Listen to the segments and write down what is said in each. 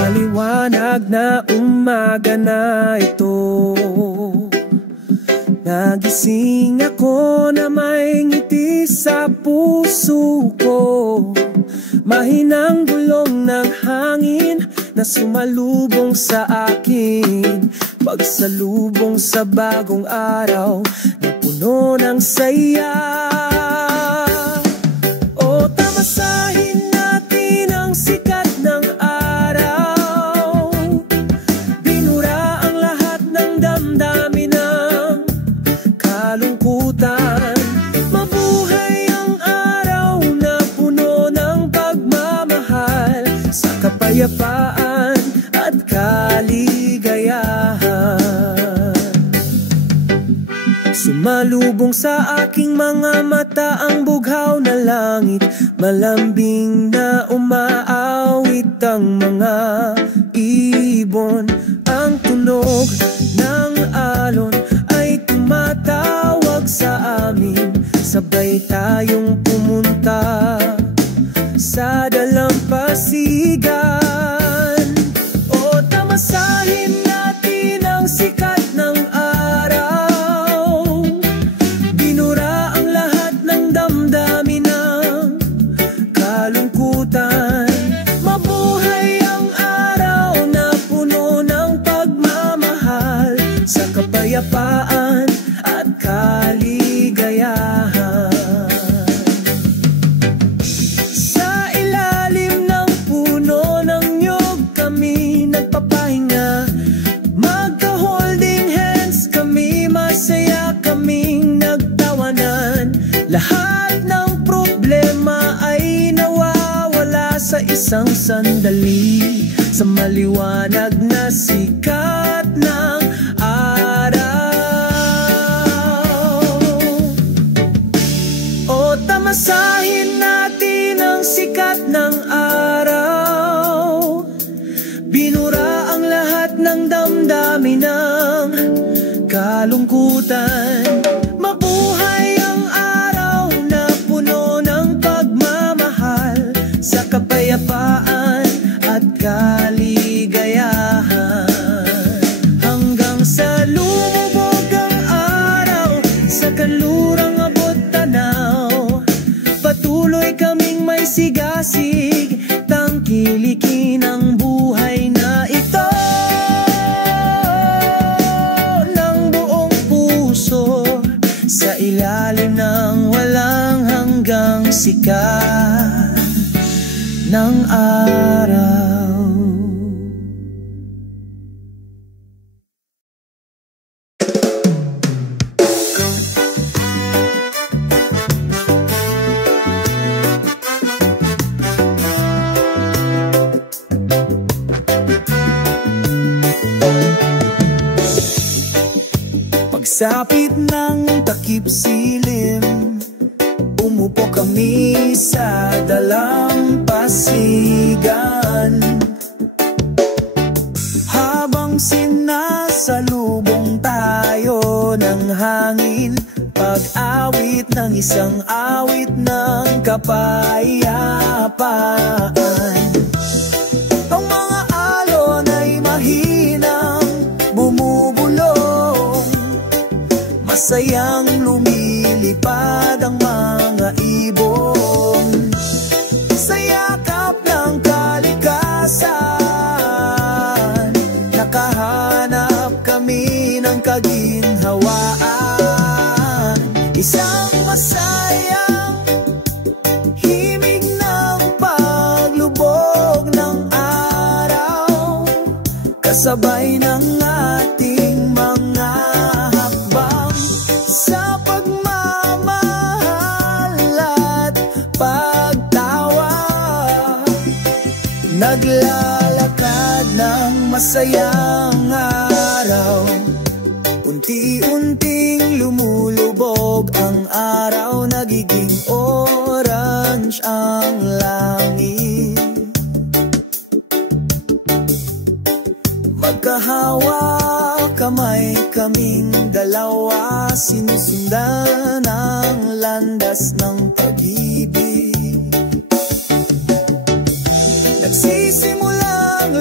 Maliwanag na umaga na ito, nagising ako na may ngiti sa puso ko. Mahinang bulong ng hangin na sumalubong sa akin, pagsalubong sa bagong araw na puno ng saya. O tamasahin natin ang sikat ng araw, binura ang lahat ng damdamin ng kalungkutan. Mabuhay ang araw na puno ng pagmamahal, sa kapayapaan at kaligayahan. Sumalubong sa aking mga mata ang bughaw na langit, malambing na umaawit ang mga ibon. Ang tunog ng alon ay tumatawag sa amin, sabay tayong pumunta sa dalampasigan. O tamasahin natin ang sikat ng araw, binura ang lahat ng damdamin ng kalungkutan. Mabuhay ang araw na puno ng pagmamahal, sa kapayapaan at kaligayahan. Sa ilalim ng puno ng niyog kami nagpapahinga, magka-holding hands kami, masaya kaming nagtawanan. Lahat ng problema ay nawawala sa isang sandali, sa maliwanag na sikat ng araw. O tamasahin natin ang sikat ng araw, binura ang lahat ng damdamin ng kalungkutan. Mabuhay ang araw na puno ng pagmamahal, sa kapayapaan at kaligayahan. Hanggang sa lumubog ang araw, sa kanlurang abot tanaw, patuloy kaming may sigasig, tangkilikin ang buhay na ito ng buong puso, sa ilalim ng walang hanggang sikat ng araw. Pagsapit ng takip silim, umupo kami sa dalampasigan. Habang sinasalubong tayo ng hangin, pag-awit ng isang awit ng kapayapaan. Ang mga alon ay mahinang bumubulong, masayang lumilipad ang mga ibon, sa yakap ng kalikasan. Nakahanap kami ng kaginhawaan, isang masayang himig ng paglubog ng araw, kasabay ng ating mga hakbang sa pagmamahal at pagtawa. Naglalakad ng masayang araw, unti-unting lumulubog ang araw, nagiging orange ang langit. Magkahawak kamay kaming dalawa, sinusundan ang landas ng pag-ibig. Nagsisimulang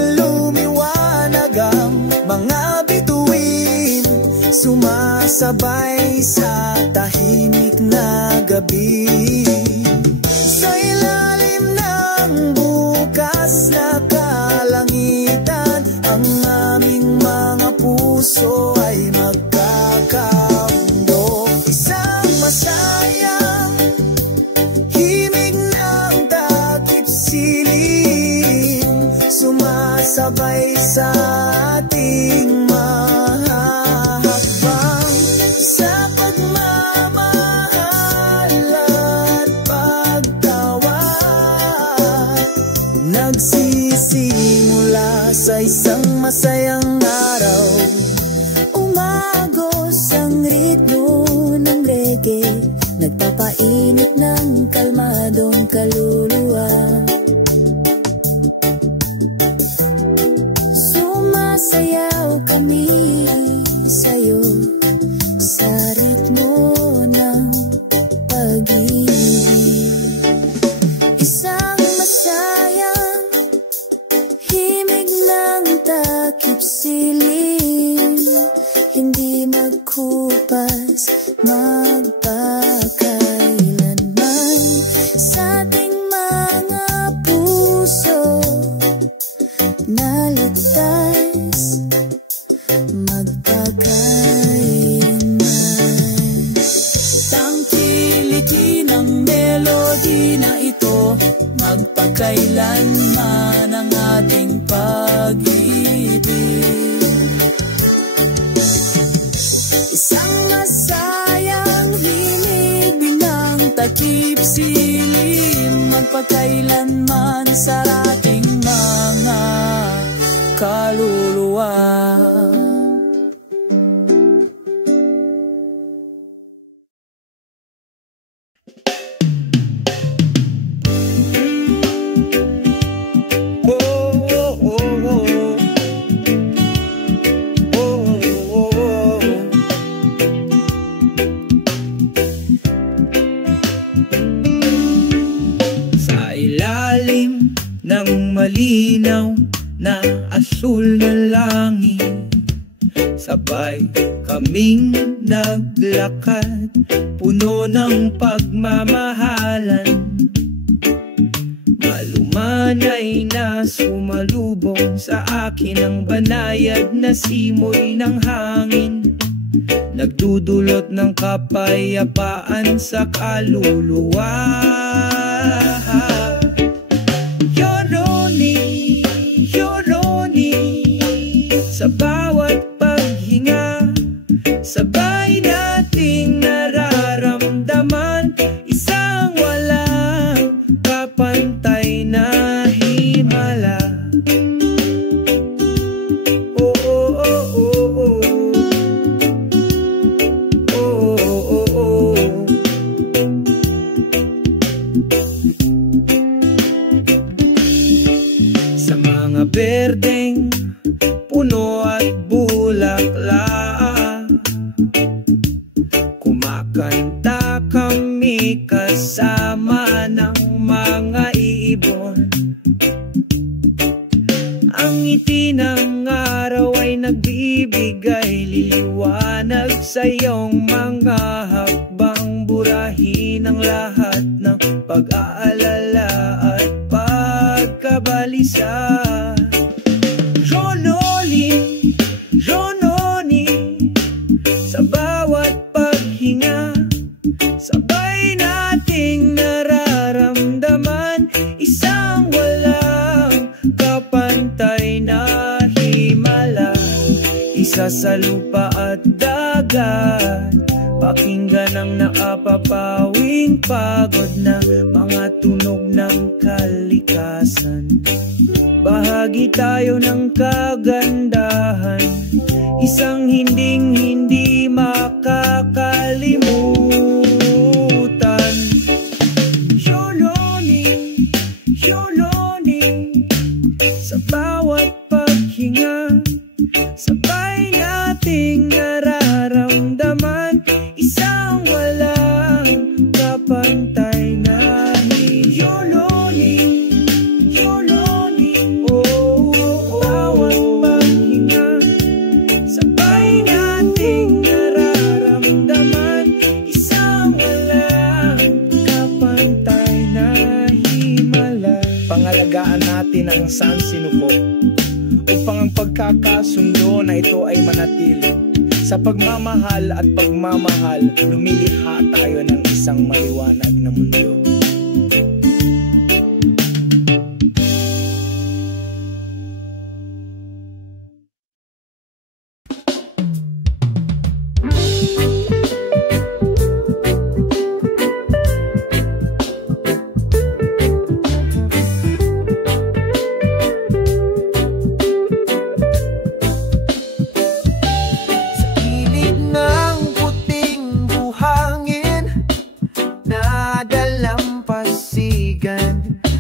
sumasabay sa tahimik na gabi. Sa ilalim ng bukas na kalangitan, ang aming mga puso ay magkakamundo. Isang masayang himig ng takip silim, sumasabay sa ating mahahakbang. Sa pagmamahal at pagtawa, nagsisimula sa isang masayang araw. Umagos ang ritmo ng reggae, nagpapainit ng kalmadong kaluluwa. Sumasayaw kami sa'yo sa ritmo ng pag-ibig. Isang masayang himig ng takip silim, hindi magkupas magpakailanman sa ating mga puso na ligtas magpakailanman. Tangkilikin ang melody na ito, magpakailanman ang ating pag-ibig. Isang masayang himig ng takip silim, magpakailanman sa ating mga kaluluwa. Malinaw na asul na langit, sabay kaming naglakad, puno ng pagmamahalan. Malumanay na sumalubong sa akin ang banayad na simoy ng hangin, nagdudulot ng kapayapaan sa kaluluwa. Sa bawat paghinga, sabay nating nararamdaman isang walang kapantay na himala. Oh, oh, oh, oh, oh. Oh, oh, oh, oh. Sa mga berdeng puno at bulaklak, kumakanta kami kasama ng mga ibon. Ang ngiti ng araw ay nagbibigay liliwanag sa iyong mga hakbang, burahin ang lahat ng pag-aalala at pagkabalisa. Sa bawat paghinga, sabay nating nararamdaman isang walang kapantay na himala. Isa sa lupa at dagat, pakinggan ang nakapapawing pagod na mga tunog ng kalikasan. Bahagi tayo ng kagandahan, isang hindi makakalimutan. Yoloni, sa bawat paghinga, sabay nating nararamdaman isang walang kapantay na Yoloni. Bawat paghinga, sabay nating nararamdaman pagkakasundo na ito ay manatili. Sa pagmamahal at pagmamahal, lumilikha tayo ng isang maliwanag na mundo.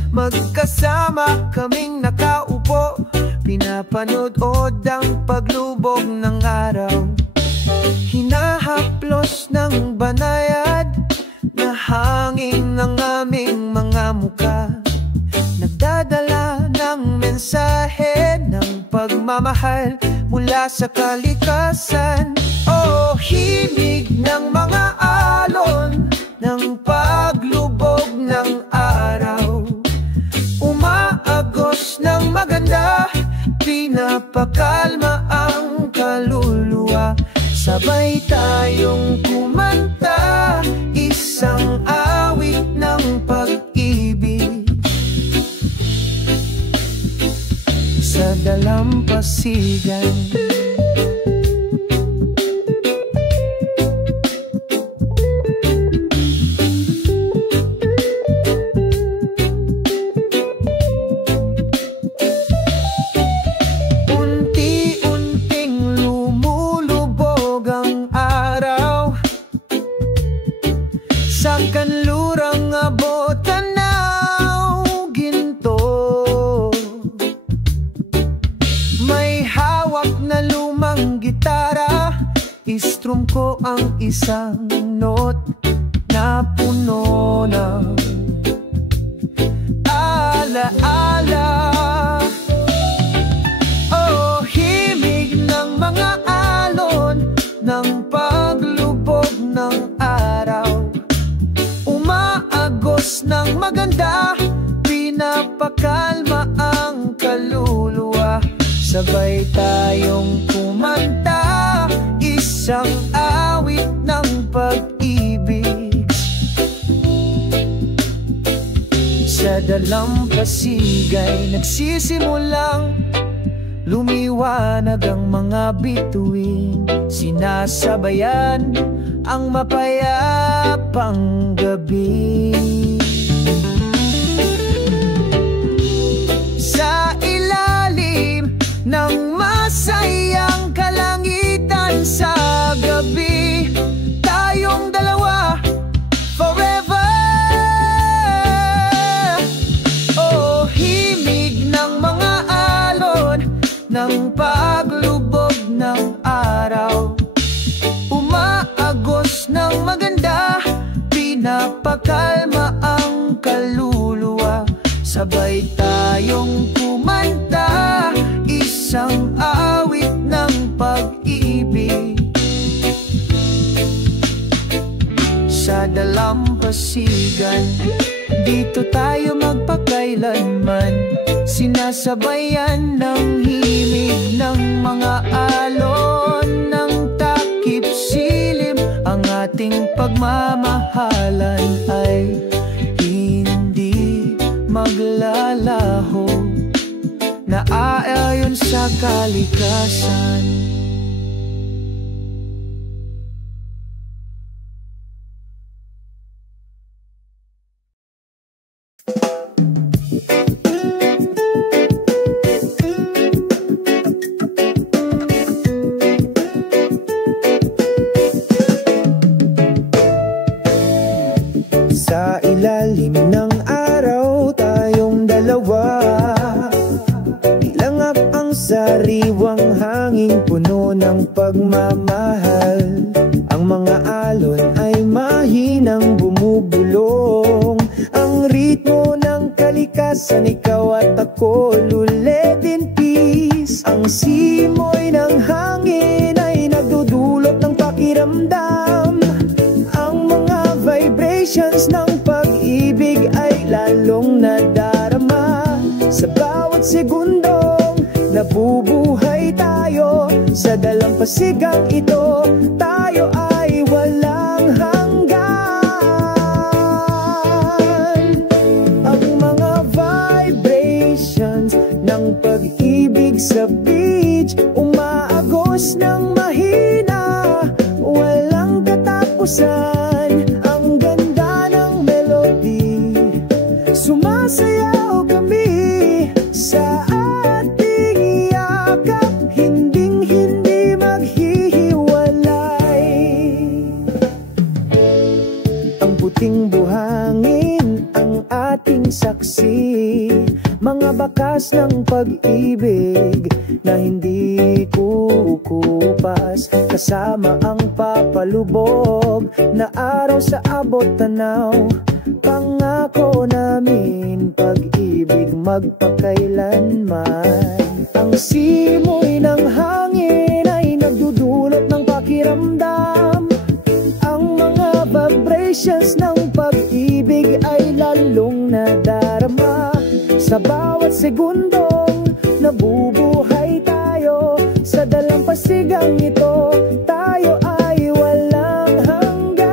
Magkasama kaming nakaupo, pinapanood ang paglubog ng araw. Hinahaplos ng banayad na hangin ng aming mga muka, nagdadala ng mensahe ng pagmamahal mula sa kalikasan. O himig ng mga alon ng paglubog ng araw, umaagos ng maganda, pinapakalma ang kaluluwa. Sabay tayong kumanta, isang awit ng pag-ibig sa dalampasigan. Kanlurang abot tanaw ginto, may hawak na lumang gitara, istrum ko ang isang note na puno ng alaala. Oh, himig ng mga alon ng paglubog ng araw, umaagos ng maganda, pinapakalma ang kaluluwa. Sabay tayong kumanta, isang awit ng pag-ibig sa dalampasigan. Nagsisimulang lumiwanag ang mga bituin, sinasabayan ang mapayapang gabi. Sa ilalim ng masayang kalangitan sa gabi, tayong dalawa forever. Oh, himig ng mga alon ng paglubog ng araw, umaagos ng maganda, pinapakalma ang kaluluwa. Sabay tayong kumanta, isang awit ng pag-ibig sa dalampasigan. Dito tayo magpakailanman, sinasabayan ng himig ng mga alon ng takip silim. Ang ating pagmamahalan ay hindi maglalaho, naaayon sa kalikasan. Sa ilalim ng araw, tayong dalawa, ilangap ang sariwang hangin, puno ng pagmamahal. Ang mga alon ay mahinang bumubulong, ang ritmo ng kalikasan, ikaw at ako, luled in peace. Ang simoy ng hangin ay nagdudulot ng pakiramdam, ang mga vibrations ng pag-ibig ay lalong nadarama. Sa bawat segundong nabubuhay tayo, Sa dalampasigang ito, tayo ay walang hanggan. Ang mga vibrations ng pag-ibig sa beach, umaagos ng mahina, walang katapusan. Ang ganda ng melody, sumasayaw kami sa ating yakap, hinding-hindi maghihiwalay. Ang puting buhangin ang ating saksi, mga bakas ng pag-ibig na hindi kukupas, kasama ang papalubog na araw sa abot tanaw. Pangako namin pag-ibig magpakailanman. Ang simoy ng hangin ay nagdudulot ng pakiramdam. Ang mga vibrations ng pag-ibig ay lalong nadarama. Sa bawat segundong nabubuhay tayo, sa dalampasigang ito, tayo ay walang hanggan.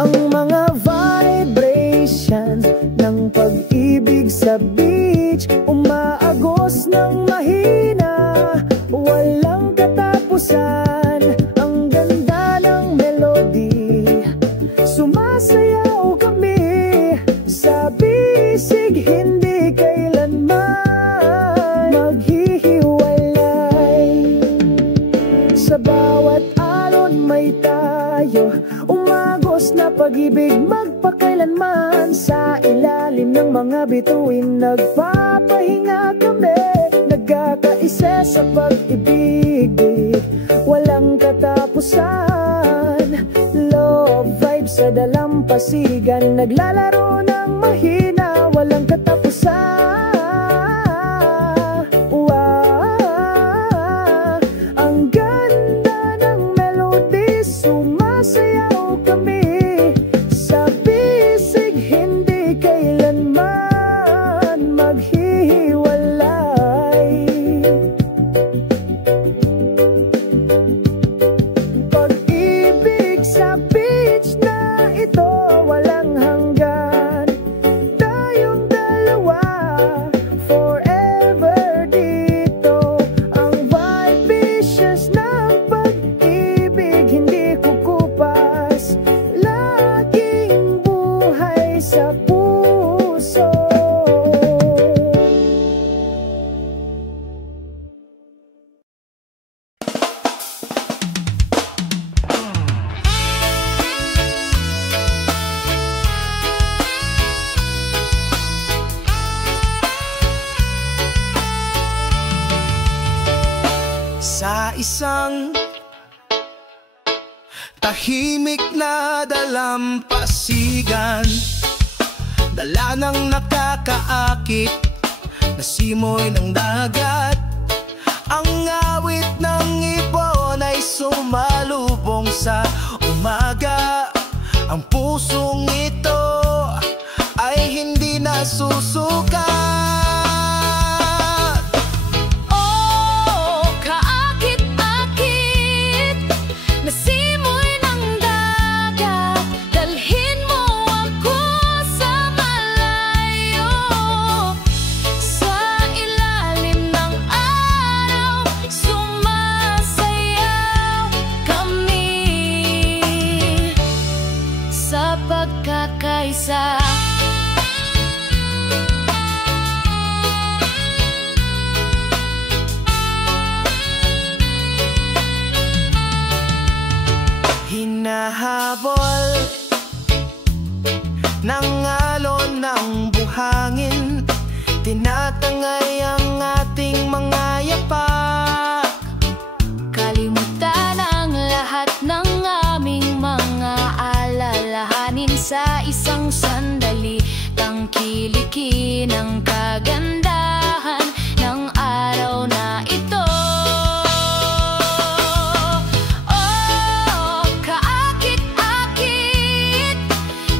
Ang mga vibrations ng pag-ibig sa beach, umaagos ng mahina, walang katapusan. Ang ganda ng melody, sumasayaw kami sa bisig, hindi kailanman maghihiwalay. Sa bawat alon may tayo, umagos na pag-ibig magpakailanman. Sa ilalim ng mga bituin nagpapahinga kami, nagkakaisa sa pag-ibig, walang katapusan. Love vibes sa dalampasigan, naglalaro ng mahina, walang katapusan. Ang ganda ng melody, sumasayaw kami sa bisig, hindi kailanman maghihiwalay. Pag-ibig sa beach na ito, walang hanggan. Tayong dalawa, forever dito. Ang vibrations ng pag-ibig hindi kukupas, laging buhay sa puso. Sa isang tahimik na dalampasigan, dala ng nakakaakit na simoy ng dagat. Ang awit ng ibon ay sumalubong sa umaga. Ang pusong ito ay hindi nasusukat. Pagkakaisa, hinahabol ng alon ng buhangin, tinatangay ang ating mga yapak. kalimutan ang lahat ng aming mga alalahanin sa isang sandali. Tangkilikin ang kagandahan ng araw na ito. Oh, kaakit-akit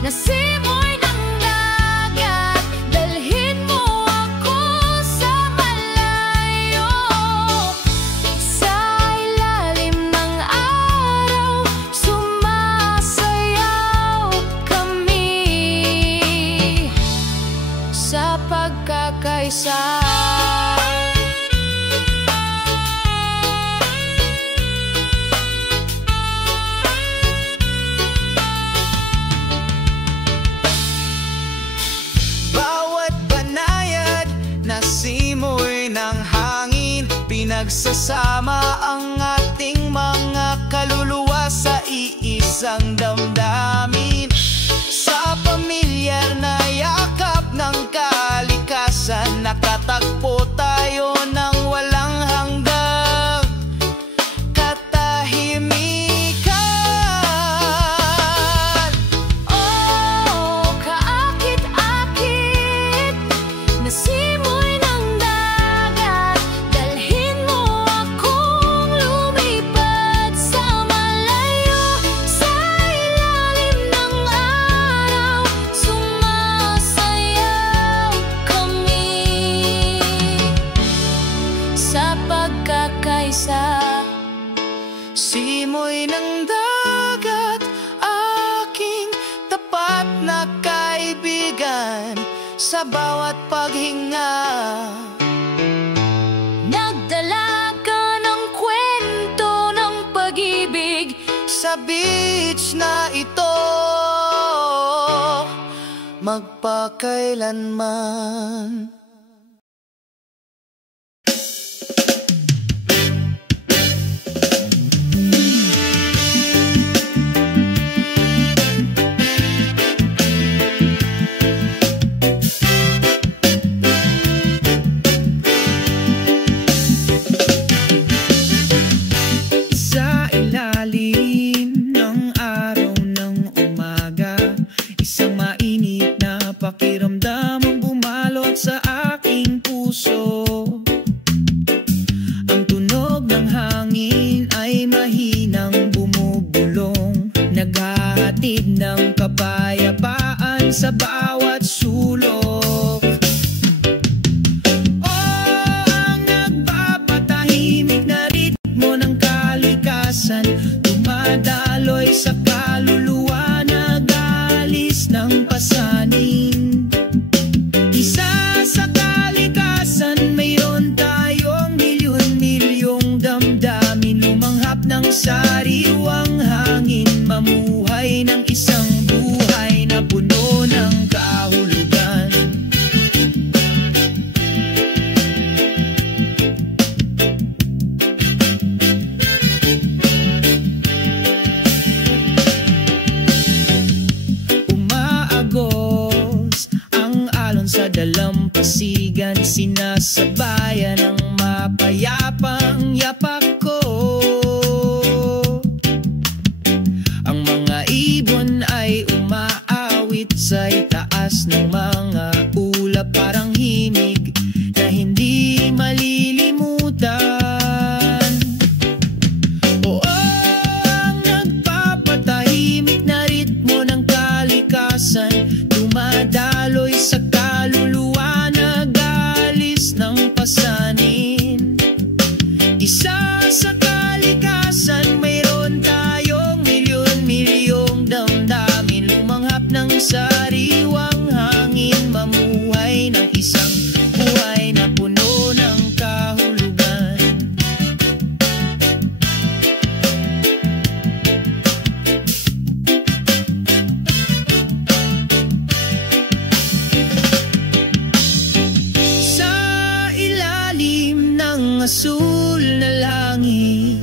na simoy ng dagat, dalhin mo ako sa Bawat banayad na simoy ng hangin, pinagsasama ang ating mga kaluluwa sa iisang damdamin. Sa pamilyar na yakap ng kalikasan, nakatagpo tayo ng walang hanggang katahimikan. Oh, kaakit-akit na simoy ng dagat, dalhin mo akong lumipad sa malayo. Sa ilalim ng araw, sumasayaw kami sa pagkakaisa. Simoy ng dagat, aking tapat na kaibigan, sa bawat paghinga. Nagdala ka ng kwento ng pag-ibig Sa beach na ito, magpakailanman. Sa ilalim ng araw ng umaga, isang mainit na pakiramdam ang bumalot sa aking puso. Ang tunog ng hangin ay mahinang bumubulong, naghahatid ng kapayapaan sa bawat sulok. Ang nagpapatahimik na ritmo ng kalikasan, dumadaloy sa kaluluwa, nag-aalis ng pasanin. Isa sa kalikasan, mayroon tayong milyon-milyong damdamin, lumanghap ng sariwang hangin, mamuhay ng isang buhay na puno ng kahulugan. Umaagos ang alon sa dalampasigan, sinasabayan ng mapayapang yapak ko. Ang mga ibon ay umaawit sa itaas ng mga ulap, parang himig na hindi malilimutan. Oo, ang nagpapatahimik na ritmo ng kalikasan, dumadaloy sa kaluluwa, nag-aalis ng pasanin. Isa sa kalikasan, mayroon tayong milyon-milyong damdamin, lumanghap ng sariwang hangin, mamuhay ng isang buhay na puno ng kahulugan. Sa ilalim ng asul na langit,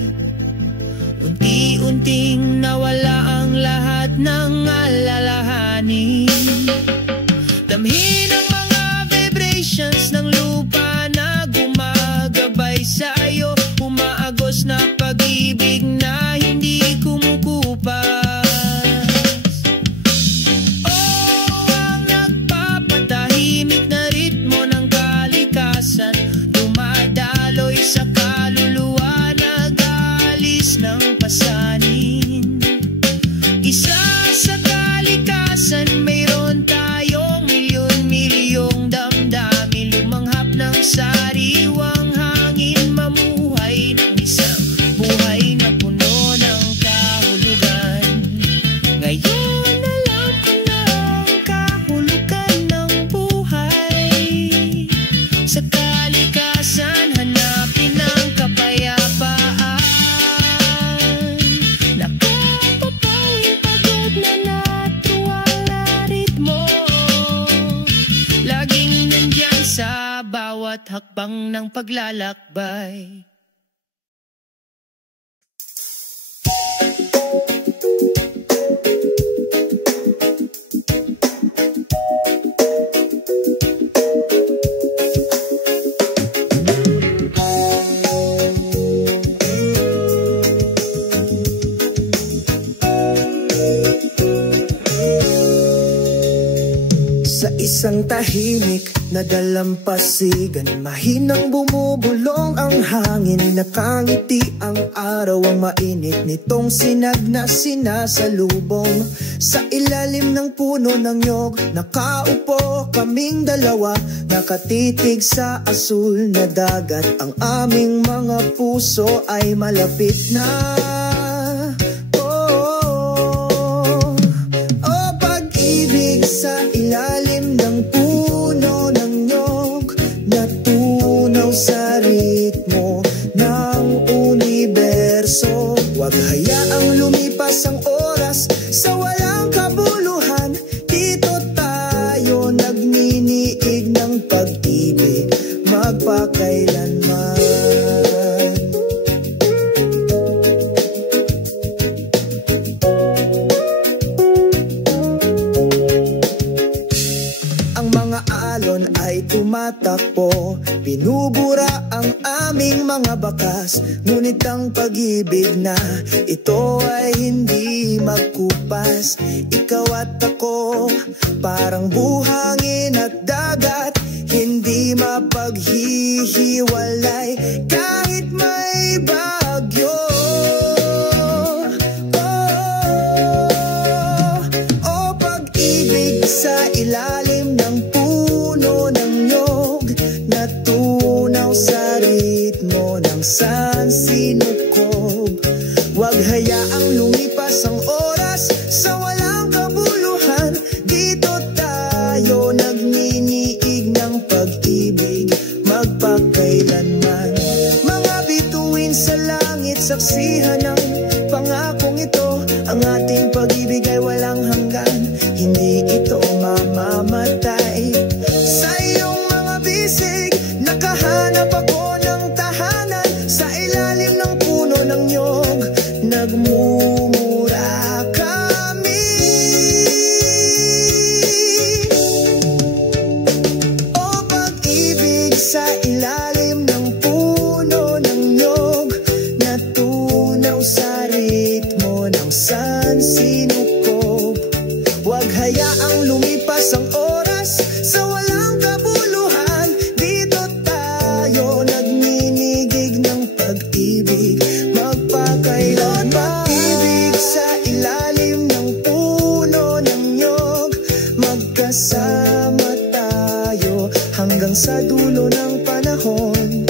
unti-unting nawala ang lahat ng alalahanin. Damhin ang mga vibrations ng lupa na gumagabay sa'yo, umaagos na pag-ibig na hindi kumukupas. Oh, ang nagpapatahimik na ritmo ng kalikasan, dumadaloy sa kaluluwa, nag-aalis ng pasanin. Isa sa kalikasan, mayroon tayong milyon-milyong damdamin, lumanghap ng sariwang hangin, mamuhay ng isang buhay na puno hakbang ng paglalakbay. Sa isang tahimik na dalampasigan, mahinang bumubulong ang hangin. Nakangiti ang araw, ang mainit nitong sinag na sinasalubong. Sa ilalim ng puno ng nyog, nakaupo kaming dalawa, nakatitig sa asul na dagat. Ang aming mga puso ay malapit na. Sa ilalim ng puno ng nyog, natunaw sa ritmo ng universo. Huwag hayaang lumipas ang oras sa walang kabuluhan. Dito tayo nagniniig ng pag-ibig magpakailanman. Ay tumatakbo, binubura ang aming mga bakas. Ngunit ang pag-ibig na ito ay hindi magkupas. Ikaw at ako, parang buhangin at dagat, hindi mapaghihiwalay kahit may bagyo. Oh, pag-ibig sa ilalim ng puno ng nyog, natunaw sa ritmo ng sansinukob. Huwag hayaang lumipas ang oras sa walang kabuluhan. Dito tayo nagniniig ng pag-ibig magpakailanman. Mga bituin sa langit, saksihan ng pangakong ito. Ang ating pag-ibig ay walang hanggan, hindi ito mamamatay. Sa iyong mga bisig, nakahanap ako ng tahanan. Sa ilalim ng puno ng nyog, nagmumura kami. O pag-ibig sa ilalim ng puno ng nyog, natunaw sa ritmo ng sansinukob. Huwag hayaang lumipas ang oras sa walang kabuluhan. Dito tayo nagninigig ng pag-ibig magpakailanman. Pag-ibig sa ilalim ng puno ng nyog, magkasama tayo hanggang sa dulo ng panahon.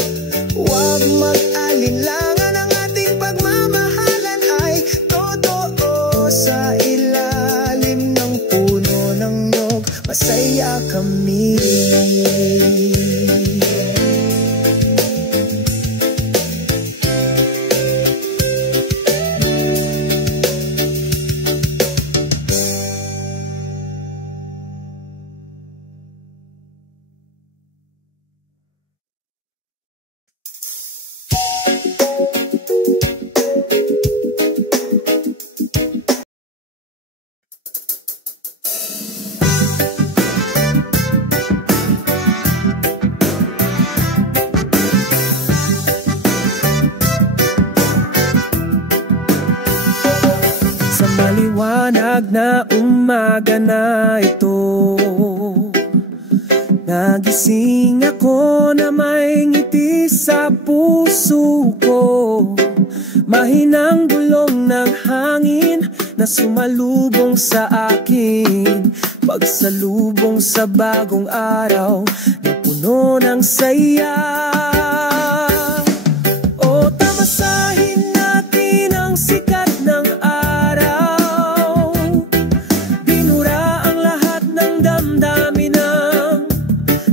Huwag mag-alinlangan, ang ating pagmamahalan ay totoo. Sa ilalim ng puno ng nyog, masaya kami. Maliwanag na umaga na ito, nagising ako na may ngiti sa puso ko. Mahinang bulong ng hangin na sumalubong sa akin, pagsalubong sa bagong araw na puno ng saya. O tamasahin natin ang sikat ng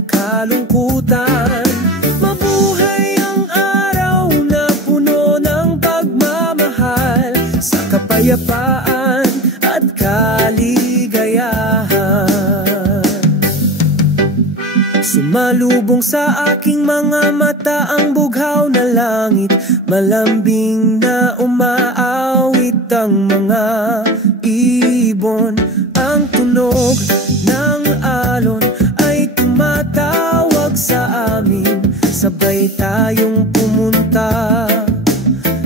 kalungkutan. Mabuhay ang araw na puno ng pagmamahal, sa kapayapaan at kaligayahan. Sumalubong sa aking mga mata ang bughaw na langit, malambing na umaawit ang mga ibon. Ang tunog ng alon ay tumatawag sa amin, sabay tayong pumunta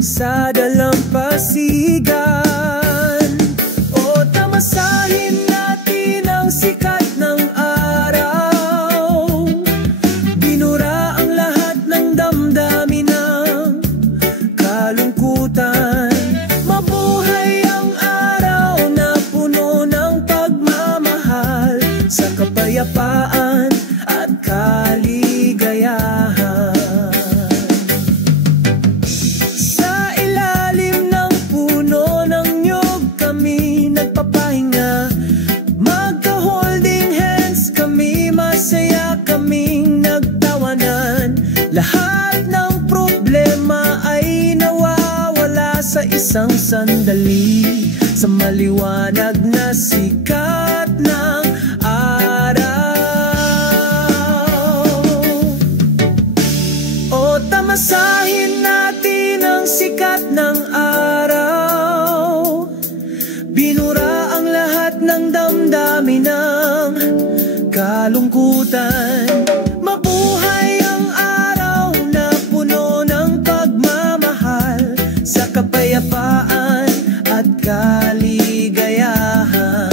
sa dalampasigan. O tamasahin natin ang sikat ng araw, binura ang lahat ng damdamin ng kalungkutan. Mabuhay ang araw na puno ng pagmamahal, sa kapayapaan at kaligayahan. Sa ilalim ng puno ng niyog kami nagpapahinga, magka-holding hands kami, masaya kaming nagtawanan. Lahat ng problema ay nawawala sa isang sandali, sa maliwanag na sikat ng araw. O tamasahin natin ang sikat ng araw, binura ang lahat ng damdamin ng kalungkutan. Mabuhay ang araw na puno ng pagmamahal, sa kapayapaan at kaligayahan.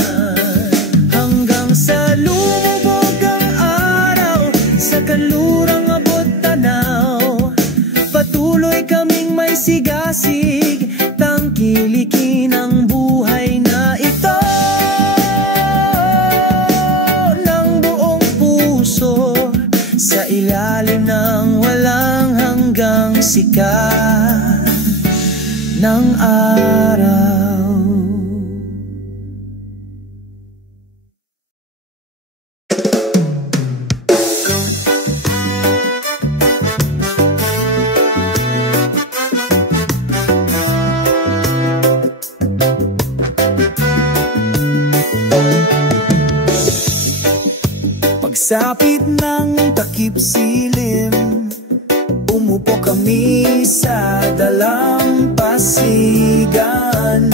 Hanggang sa lumubog ang araw, sa kanlurang abot tanaw, patuloy kaming may sigasig, tangkilikin ang buhay na ito ng buong puso, sa ilalim ng walang hanggang sikat ng araw. Pagsapit ng takip silim, umupo kami sa dalampasigan.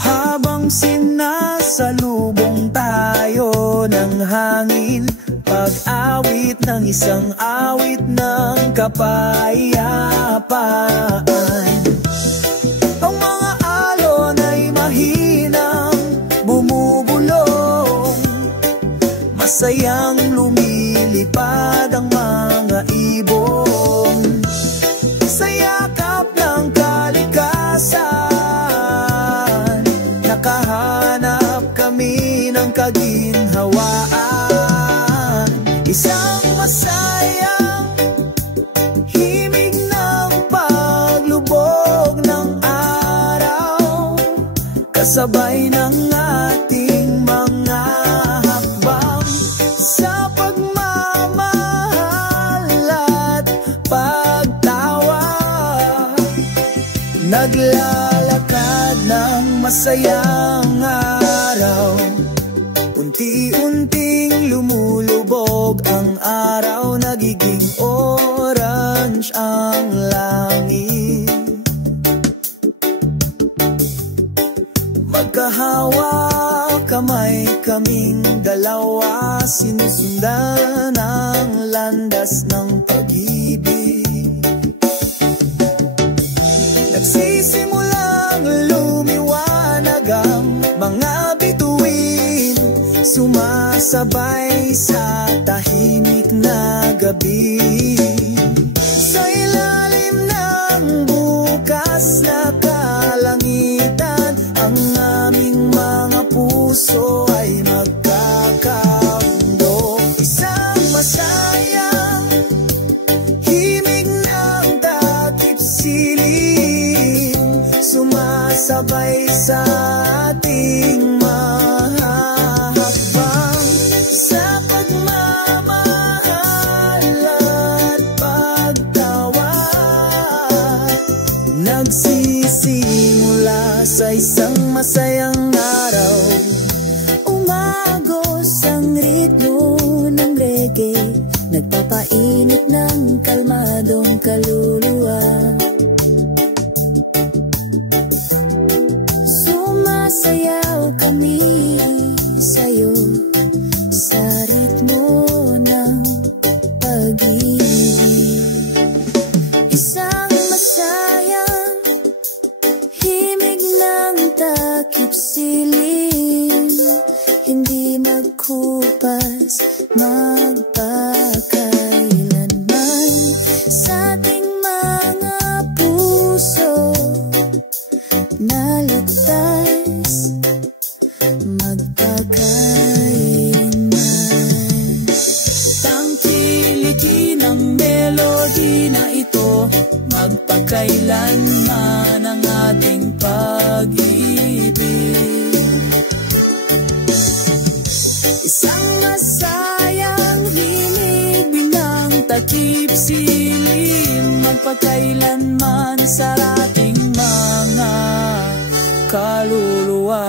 Habang sinasalubong tayo ng hangin, pag-awit ng isang awit ng kapayapaan. Ang mga alon ay mahinang bumubulong, masayang lumilipad ang mga ibon, sa yakap ng kalikasan. Nakahanap kami ng kaginhawaan, isang masayang himig ng paglubog ng araw, kasabay ng ating mga hakbang sa pagmamahal at pagtawa. Naglalakad ng masayang araw, unti-unting lumulubog ang araw, nagiging orange ang langit. Magkahawa kamay kaming dalawa, sinusundan ang landas ng pag-ibig. Nagsisimulang lumiwanag ang mga bituin, sumasabay sa tahimik na gabi. Sa ilalim ng bukas na kalangitan, ang aming mga puso ay magkakabundok. Isang masayang himig ng takip silim, sumasabay sa ating mahahakbang sa pagmamahal at pagtawa. Nagsisimula sa isang masayang araw, umagos ang ritmo ng reggae, kaluluwa. Sumasayaw kami sa'yo sa ritmo ng pag-ibig. Isang masayang himig ng takip silim, hindi magkupas magpakailanman sa ating mga puso na ligtas magpakailanman. Tangkilikin ang melody na ito, magpakailanman ang ating pag-ibig. Isang masayang himig bilang takip silim, magpakailanman sa ating mga kaluluwa.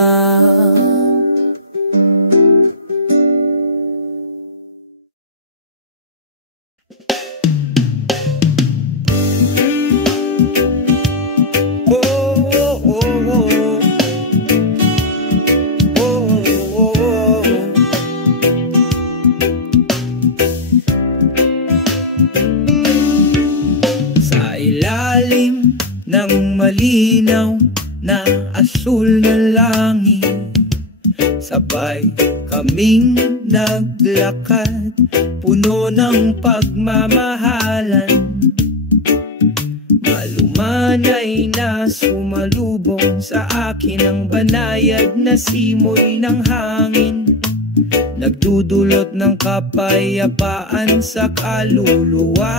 Malinaw na asul na langit, sabay kaming naglakad, puno ng pagmamahalan. Malumanay na sumalubong sa akin ang banayad na simoy ng hangin, nagdudulot ng kapayapaan sa kaluluwa.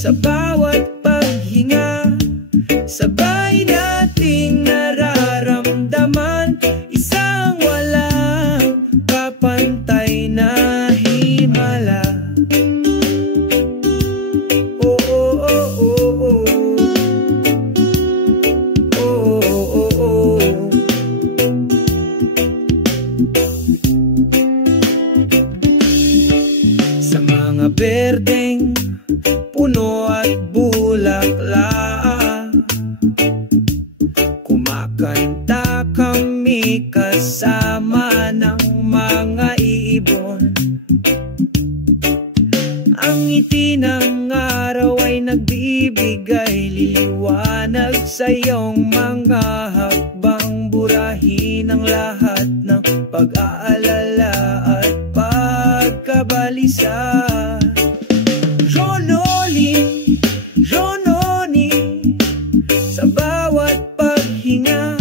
Sa bawat paghinga, sabay nating nararamdaman isang walang kapantay na himala. Oh, oh, oh, oh, oh. Oh, oh, oh, oh. Sa mga berdeng puno at bulaklak, kumakanta kami kasama ng mga ibon. Ang ngiti ng araw ay nagbibigay liwanag sa iyong mga hakbang, burahin ang lahat ng pag-aalala at pagkabalisa. Sa bawat paghinga,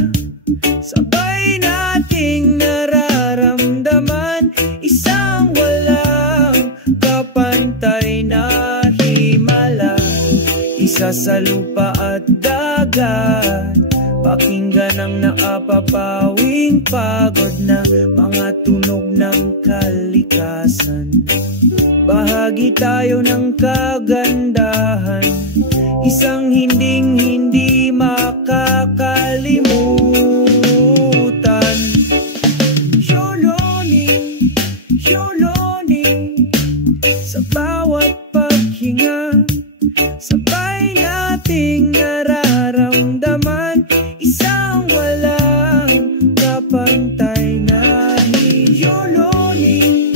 sabay nating nararamdaman isang walang kapantay na himala. Isa sa lupa at dagat, pakinggan ang nakapapawing pagod na mga tunog ng kalikasan. Bahagi tayo ng kagandahan, isang hindi makakalimutan. Yoloni, sa bawat paghinga, sabay nating nararamdaman isang walang kapantay na Yoloni.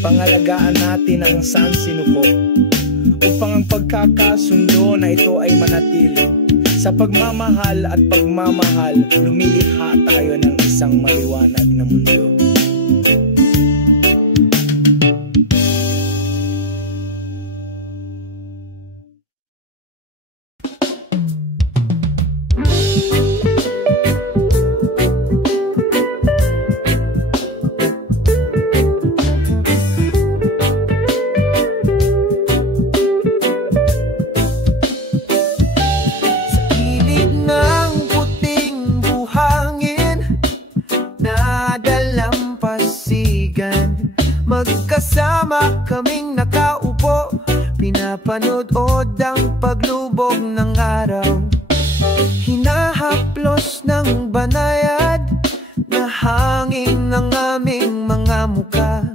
Pangalagaan natin ang sansinuko upang ang pagkakasundo na ito ay manatili. Sa pagmamahal at pagmamahal, lumilikha tayo ng isang maliwanag na mundo. Ng puting buhangin, nadala kaibigan. Magkasama kaming nakaupo, pinapanood ang paglubog ng araw. Hinahaplos ng banayad na hangin ng aming mga muka,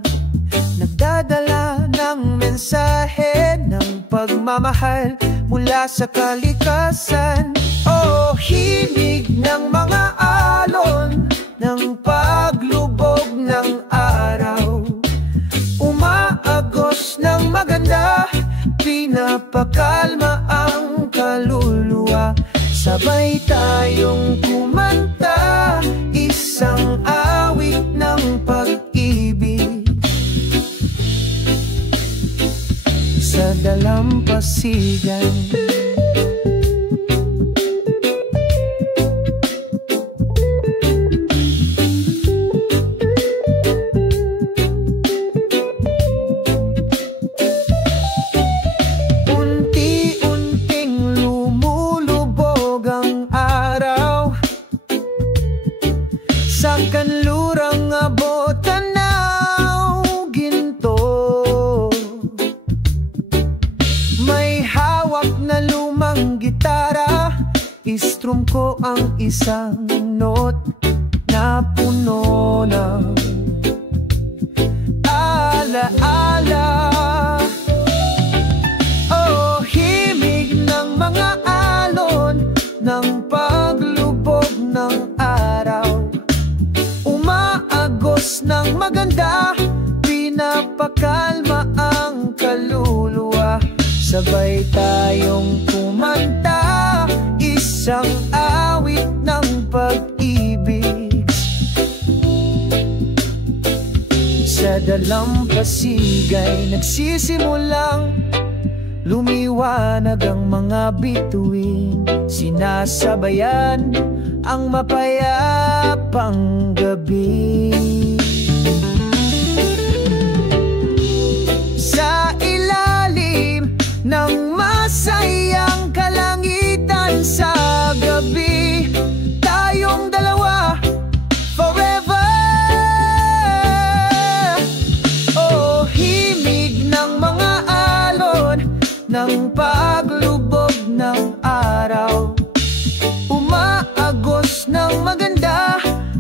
nagdadala ng mensahe ng pagmamahal mula sa kalikasan. Oh, himig ng mga alon ng paglubog ng araw, umaagos ng maganda, pinapakalma ang kaluluwa. Sabay tayong kumanta, isang awit ng pag-ibig sa dalampasigan. Kanlurang abot tanaw ginto, may hawak na lumang gitara, istrum ko ang isang note na puno ng alaala. Oh, himig ng mga alon ng paglubog ng araw, umaagos ng maganda, pinapakalma ang kaluluwa. Sabay tayong kumanta, isang awit ng pag-ibig sa dalampasigan. Nagsisimulang lumiwanag ang mga bituin, sinasabayan ang mapayapang gabi. Sa ilalim ng masayang kalangitan sa gabi, tayong dalawa forever. Oh, himig ng mga alon ng paglubog ng araw, umaagos ng maganda,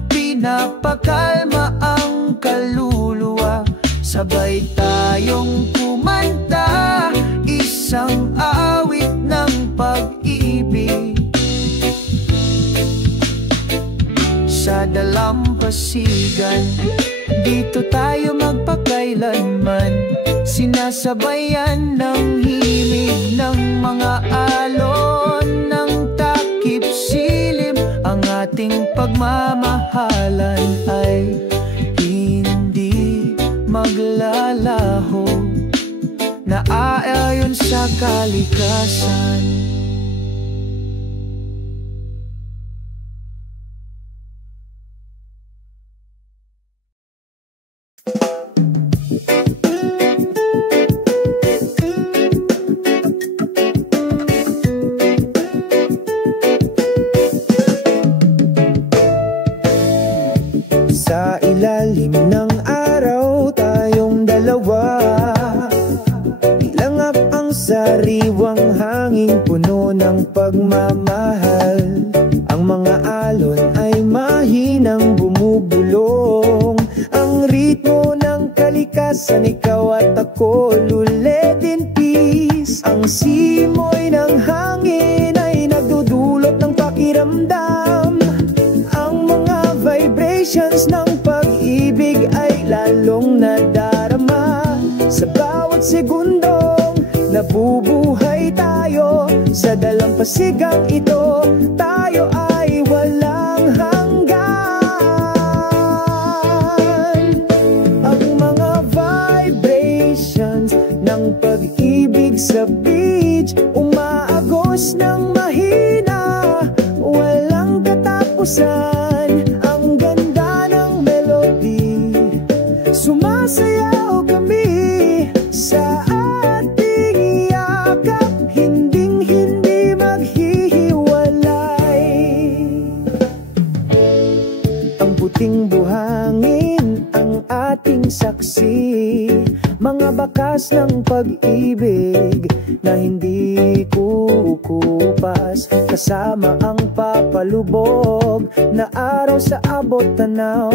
pinapakalma ang kaluluwa. Sabay tayong kumanta, isang awit ng pag-ibig sa dalampasigan. Dito tayo magpakailanman, sinasabayan ng himig ng mga alon ng takip silim. Ang ating pagmamahalan ay hindi maglalaho, naaayon sa kalikasan. Sa ilalim ng araw, tayong dalawa, ilangap ang sariwang hangin, puno ng pagmamahal. Ang mga alon ay mahinang bumubulong, ang ritmo ng kalikasan, ikaw at ako, luled in peace. Ang simoy ng hangin ay nagdudulot ng pakiramdam, ang mga vibrations ng pag-ibig ay lalong nadarama. Sa bawat segundong nabubuhay tayo, sa dalampasigang ito, tayo ay walang hanggan. Ang mga vibrations ng pag-ibig sa beach, umaagos ng mahina, walang katapusan. Ang ganda ng melody, sumasayaw kami sa ating yakap, hinding-hindi maghihiwalay. Ang puting buhay hangin ang ating saksi, mga bakas ng pag-ibig na hindi kukupas, kasama ang papalubog na araw sa abot tanaw.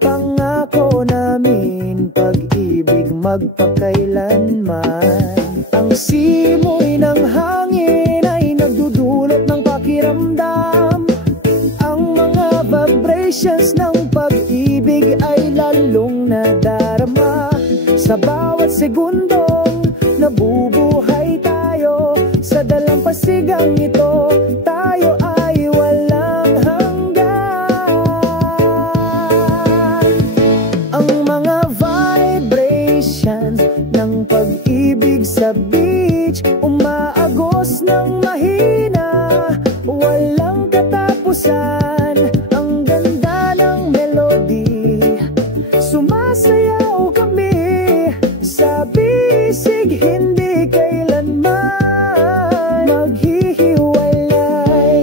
Pangako namin pag-ibig magpakailanman. Ang simoy ng hangin ay nagdudulot ng pakiramdam. Ang mga vibrations ng pag-ibig ay lalong nadarama. Sa bawat segundong nabubuhay tayo, sa dalampasigang ito tayo ay walang hanggan. Ang mga vibrations ng pag-ibig sa beach, umaagos ng mahina, walang katapusan. Ang ganda ng melody, sumasayaw kami sa bisig, hindi kailanman maghihiwalay.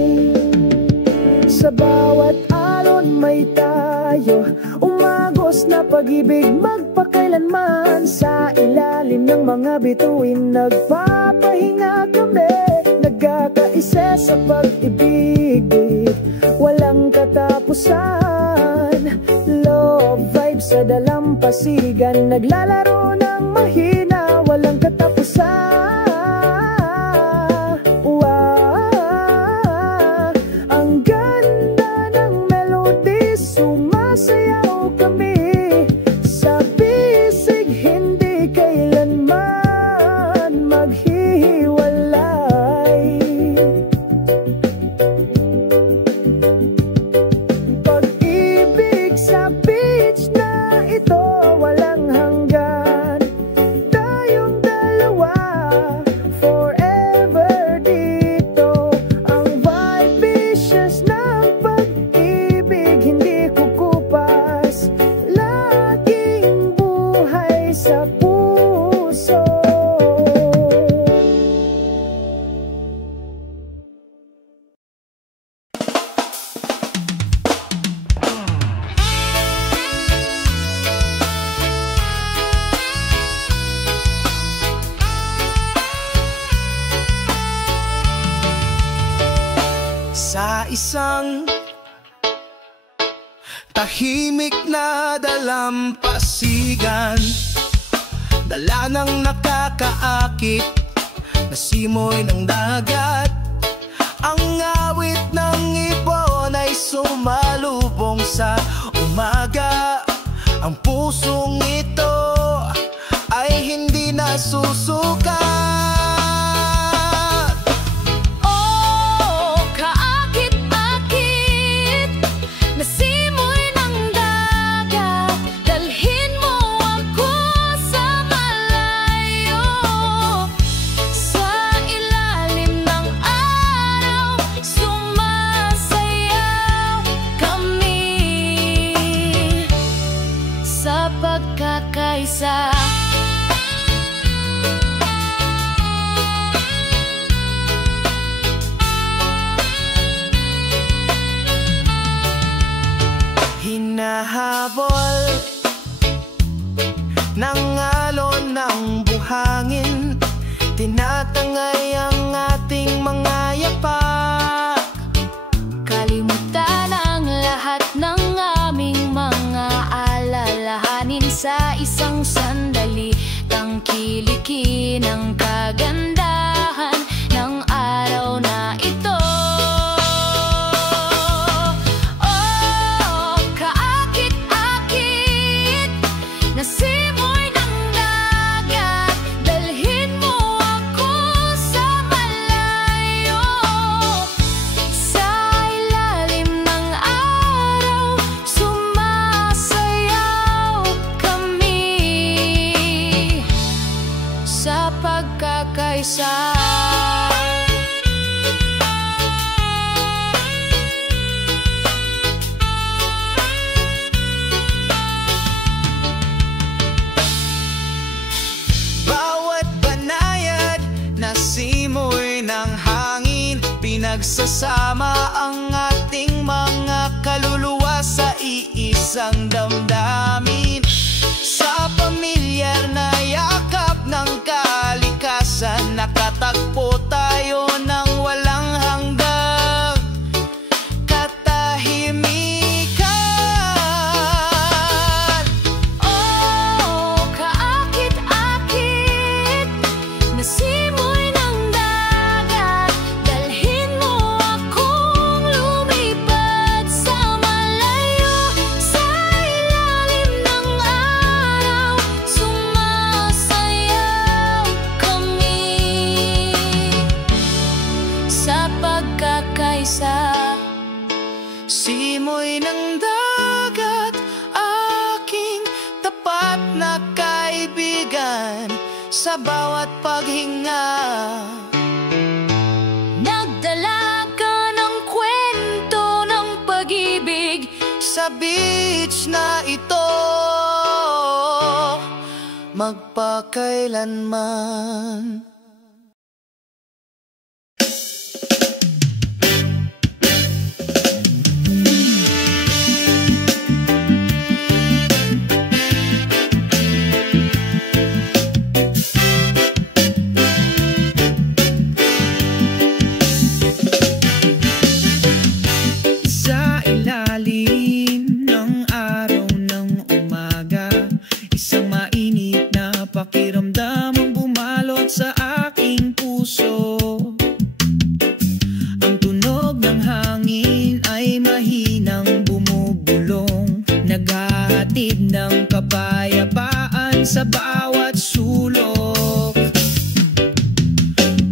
Sa bawat alon may tayo, umagos na pag-ibig magpakailanman. Sa ilalim ng mga bituin nagpapahinga kami, nagkakaisa sa pag-ibig, walang katapusan. Love vibes sa dalampasigan, naglalaro ng mahina, walang katapusan. Ang ganda ng melody, sumasayaw kami sa bisig, hindi kailanman maghihiwalay. Pag-ibig sa beach na ito, walang hanggan. Tayong dalawa, forever dito. Ang vibrations ng pag-ibig hindi kukupas, laging buhay sa puso. Sa isang tahimik na dalampasigan, dala ng nakakaakit na simoy ng dagat. Ang awit ng ibon ay sumalubong sa umaga. Ang pusong ito ay hindi nasusukat. Pagkakaisa, hinahabol ng alon ng buhangin, tinatangay ang ating mga yapak. kalimutan ang lahat ng aming mga alalahanin sa isang sandali. Tangkilikin ang kagandahan ng araw na ito. Oh, kaakit-akit na simoy ng dagat, dalhin mo ako sa malayo. Sa ilalim ng araw, sumasayaw kami sa pagkakaisa. Bawat banayad na simoy ng hangin, pinagsasama ang ating mga kaluluwa sa iisa. isang damdamin. Sa pamilyar na yakap ng kalikasan, nakatagpo tayo ng walang hanggang katahimikan. Oh, kaakit-akit na simoy ng dagat, dalhin mo akong lumipad sa malayo. Sa ilalim ng araw, sumasayaw kami sa pagkakaisa. Simoy ng dagat, aking tapat na kaibigan, sa bawat paghinga. Nagdala ka ng kwento ng pag-ibig Sa beach na ito, magpakailanman. Sa ilalim ng araw ng umaga, isang mainit na pakiramdam ang bumalot sa aking puso. Ang tunog ng hangin ay mahinang bumubulong, naghahatid ng kapayapaan sa bawat sulok.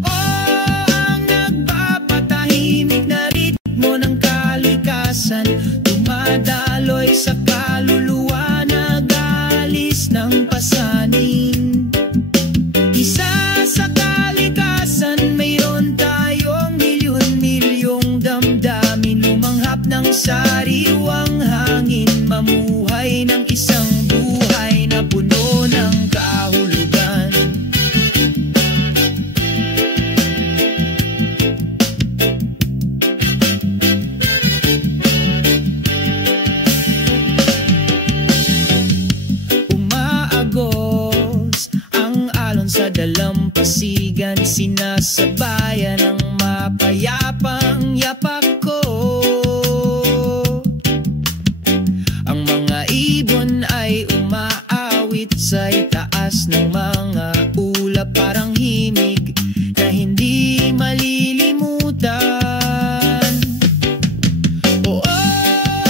Ang nagpapatahimik na ritmo ng kalikasan, dumadaloy sa kaluluwa, nag-aalis ng pasanin. Isa sa kalikasan, mayroon tayong milyon-milyong damdamin, lumanghap ng sariwang hangin, mamuhay ng isang buhay na puno ng kahulugan. Umaagos ang alon sa dalampasigan, sinasabayan ang mapayapang yapak ko. Ang mga ibon ay umaawit sa itaas ng mga ulap, parang himig na hindi malilimutan. Oo,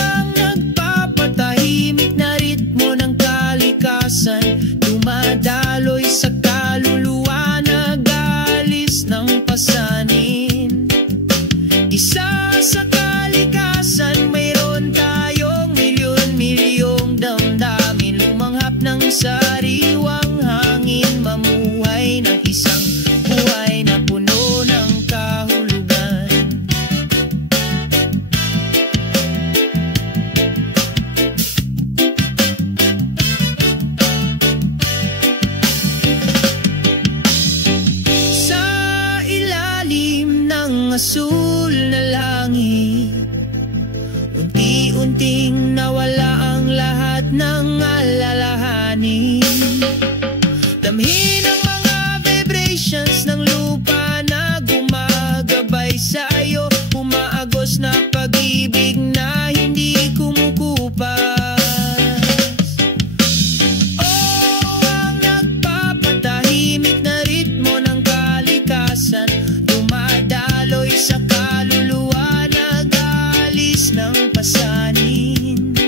ang nagpapatahimik na ritmo ng kalikasan, dumadaloy sa kaluluwa, nag-aalis ng pasanin. Isa sa kalikasan, mayroon tayong milyon-milyong damdamin, lumanghap ng sariwang hangin, mamuhay ng isang buhay na puno ng kahulugan. Sa ilalim ng asul na langit, unti-unting nawala ang lahat ng alalahanin. Damhin ang mga vibrations ng lupa na gumagabay sa iyo, umaagos na pag-ibig na hindi kumukupas. Ang nagpapatahimik na ritmo ng kalikasan, dumadaloy sa kaluluwa, nag-aalis ng pasanin.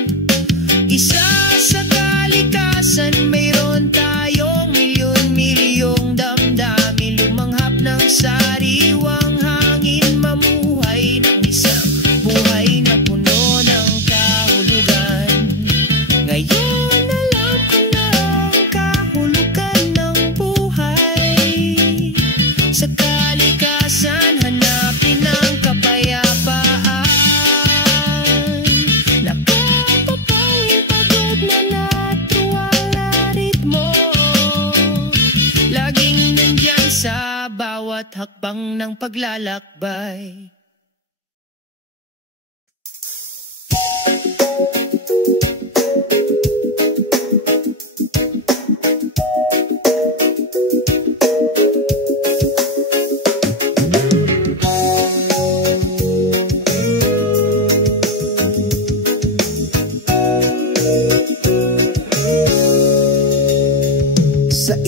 Isa sa kalikasan, mayroon tayong milyon-milyong damdamin, lumanghap ng sariwang hangin, mamuhay ng isang buhay na puno ng kahulugan. Ngayon alam ko na ang kahulugan ng buhay. Sa kalikasan, hanapin ang kapayapaan. Nakapapanging pagod na natuwang na ritmo, laging nandyan sa bawat hakbang ng paglalakbay.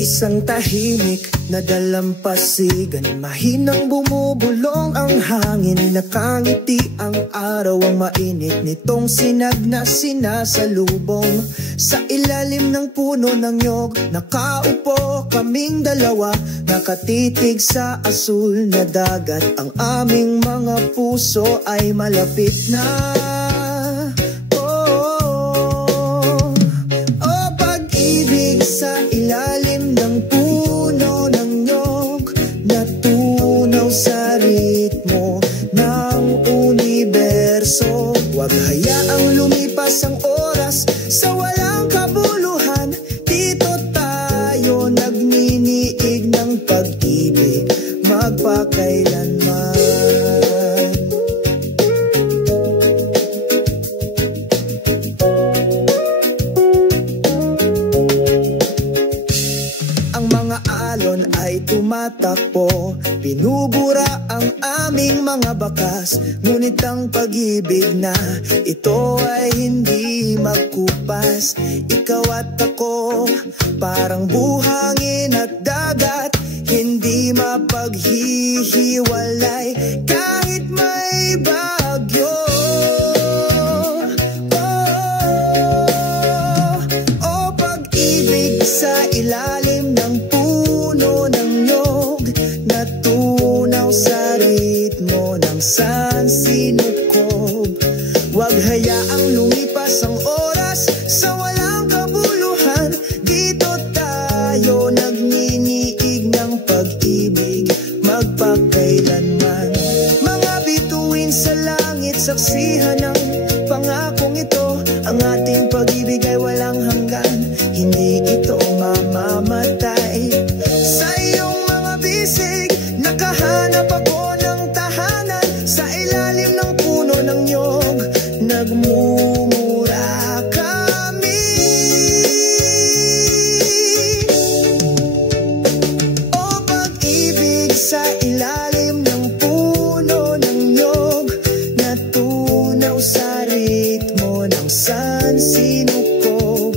Isang tahimik na dalampasigan, mahinang bumubulong ang hangin, nakangiti ang araw, ang mainit nitong sinag na sinasalubong. Sa ilalim ng puno ng nyog, nakaupo kaming dalawa, nakatitig sa asul na dagat. Ang aming mga puso ay malapit na. Sa ilalim ng puno ng nyog, natunaw sa ritmo ng universo. Huwag hayaang lumipas ang oras sa walang kabuluhan. Dito tayo nagniniig ng pag-ibig magpakailanman. Ay tumatakbo, binubura ang aming mga bakas. Ngunit ang pag-ibig na ito ay hindi magkupas. Ikaw at ako, parang buhangin at dagat, hindi mapaghihiwalay kahit may bagyo. Oh, pag-ibig sa ilalim ng puno ng nyog, natunaw sa ritmo ng sansinukob. Huwag hayaang lumipas ang oras sa walang kabuluhan. Dito tayo nagniniig ng pag-ibig magpakailanman. Mga bituin sa langit, saksihan ng pangakong ito. Ang ating pag-ibig ay walang hanggan, hindi ito mamamatay. Sa iyong mga bisig, nakahanap ako ng tahanan. Sa ilalim ng puno ng nyog, nagmumura kami. O pag-ibig sa ilalim ng puno ng nyog, natunaw sa ritmo ng sansinukob.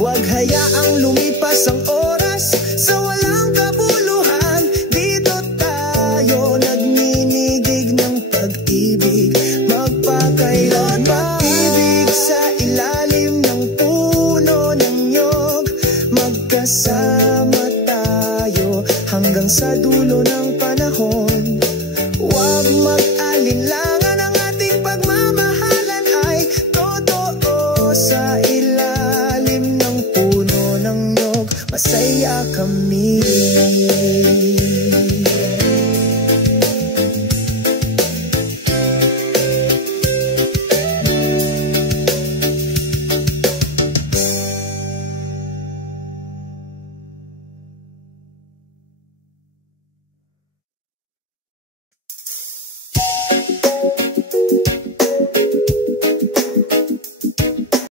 Huwag hayaang lumipas ang oras sa walang kabuluhan. Dito tayo nagninigig ng pag-ibig magpakailanman. Pag-ibig sa ilalim ng puno ng nyog, magkasama tayo hanggang sa dulo ng